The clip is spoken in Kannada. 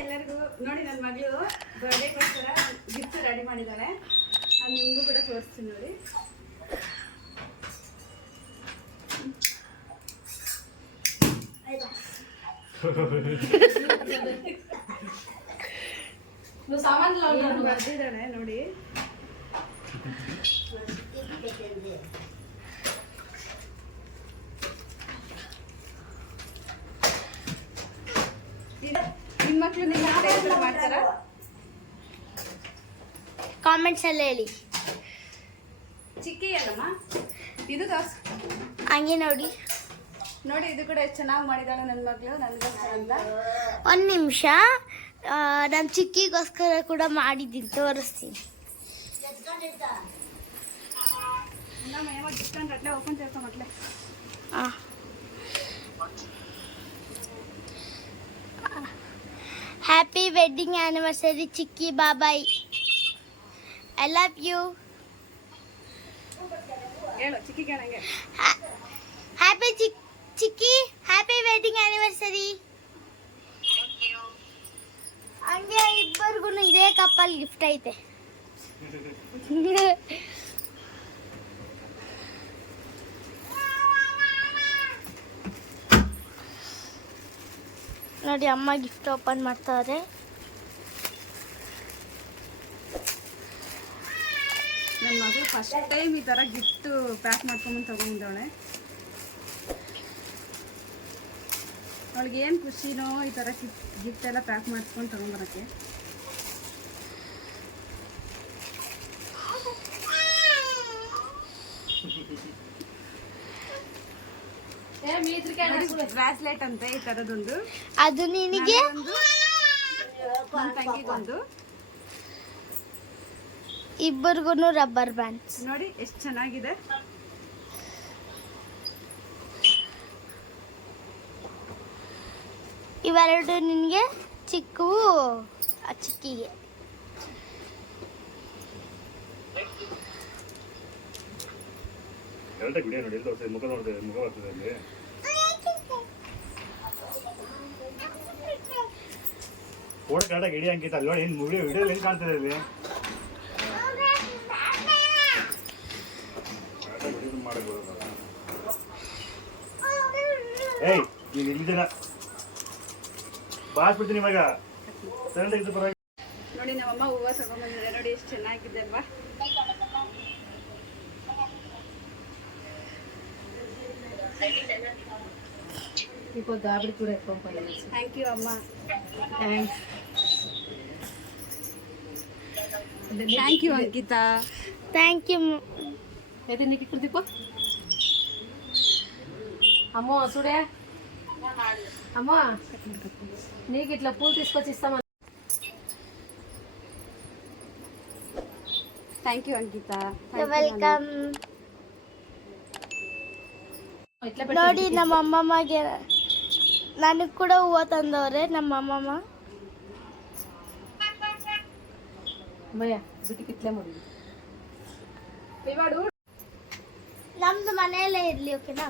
ಎಲ್ಲರಿಗೂ ನೋಡಿ ನನ್ನ ಮಗಳು ಬರ್ಡೇಗೋಸ್ಕರ ಗಿಫ್ಟ್ ರೆಡಿ ಮಾಡಿದ್ದಾಳೆ. ಅದು ನಿಮಗೂ ಕೂಡ ತೋರಿಸ್ತೀನಿ ನೋಡಿ. ಬರ್ದಿದ್ದಾಳೆ ನೋಡಿ. ನಿಮ್ಮ ಮಕ್ಕಳು ನಿಮ್ಮ ಮಾಡ್ತಾರ? ಕಾಮೆಂಟ್ಸ್ ಅಲ್ಲಿ ಹೇಳಿ. ಚಿಕ್ಕಿ ಅಲ್ಲಮ್ಮ ಇದು ಹಂಗೆ ನೋಡಿ ನೋಡಿ, ಇದು ಕೂಡ ಎಷ್ಟು ಚೆನ್ನಾಗಿ ಮಾಡಿದಾಳೆ ನನ್ನ ಮಗಳು ನನಗೋಸ್ಕರ ಅಂತ. ಒಂದು ನಿಮಿಷ, ನನ್ನ ಚಿಕ್ಕಿಗೋಸ್ಕರ ಕೂಡ ಮಾಡಿದ್ದೀನಿ, ತೋರಿಸ್ತೀನಿ. ಓಪನ್ ಮಾಡ್ಕೊ ಮಕ್ಳೆ. ಹ್ಯಾಪಿ ವೆಡ್ಡಿಂಗ್ ಆ್ಯನಿವರ್ಸರಿ ಚಿಕ್ಕಿ, ಬಾಬಾಯ್, ಐ ಲವ್ ಯು. ಹೇಳು ಚಿಕ್ಕಿ ಕೇಳಂಗೆ. ಹ್ಯಾಪಿ ಚಿಕ್ಕಿ, ಹ್ಯಾಪಿ ವೆಡ್ಡಿಂಗ್ ಆ್ಯನಿವರ್ಸರಿ. ಹಂಗೆ ಇಬ್ಬರಿಗೂ ಇದೇ ಕಪ್ಪಲ್ಲಿ ಗಿಫ್ಟ್ ಐತೆ. ನೋಡಿ ಅಮ್ಮ ಗಿಫ್ಟ್ ಓಪನ್ ಮಾಡ್ತಾರೆ. ನನ್ನ ಮಗಳು ಫಸ್ಟ್ ಟೈಮ್ ಈ ಥರ ಗಿಫ್ಟ್ ಪ್ಯಾಕ್ ಮಾಡ್ಕೊಂಬಂದು ತಗೊಂಡವಳೆ. ಅವಳಿಗೆ ಏನು ಖುಷಿನೋ ಈ ಥರ ಗಿಫ್ಟ್ ಎಲ್ಲ ಪ್ಯಾಕ್ ಮಾಡ್ಕೊಂಡು ತಗೊಂಡ್ಬರೋಕ್ಕೆ. ಬ್ರಾಸ್ಲೆಟ್ ಅಂತ ಈ ಥರದೊಂದು, ಅದು ನಿನಗೆ, ತಂಗಿಗೊಂದು, ಇಬ್ಬರಿಗೂ ರಬ್ಬರ್ ಬ್ಯಾಂಡ್ಸ್. ನೋಡಿ ಎಷ್ಟು ಚೆನ್ನಾಗಿದೆ. ಇವೆರಡು ನಿನಗೆ, ಚಿಕ್ಕವು ಚಿಕ್ಕಿಗೆ. ಗಿಡಿ ಅಂಕಿತ ಅಲ್ಲಿ ನೋಡಿ, ವಿಡಿಯೋ ಹೆಂಗ್ ಕಾಣ್ತದೆ ಇಲ್ಲಿ. ಏಯ್ ನೀನು ಇಲ್ಲಿದ್ದೀನ ಬಾಸ್ಬಿಡ್ತೀನಿ ಇವಾಗ. ನೋಡಿ ನಮ್ಮಮ್ಮ ಹೂವು ತಗೊಂಡ್ಬಂದಿದೆ ನೋಡಿ, ಎಷ್ಟು ಚೆನ್ನಾಗಿದೆ ಅಲ್ವಾ. ಥ್ಯಾಂಕ್ ಯು ಅಮ್ಮ. Thank you Ankita. Thank you. అమ్మో చూడే అమ్మో నీకు ఇట్లా పూలు తీసుకొచ్చి ఇస్తామా. Thank you Ankita. ವೆಲ್ಕಮ್. ನೋಡಿ ನಮ್ಮ ಅಮ್ಮಮ್ಮಗೆ ನನಗೆ ಕೂಡ ಹೂವು ತಂದವ್ರೆ ನಮ್ಮ ಅಮ್ಮಮ್ಮ. ಭಯ ಬಿಟ್ಟಿಗೆ ಇಟ್ಲೇ ಮಾಡಿ ನಮ್ದು ಮನೆಯಲ್ಲೇ ಇರ್ಲಿ, ಓಕೆನಾ?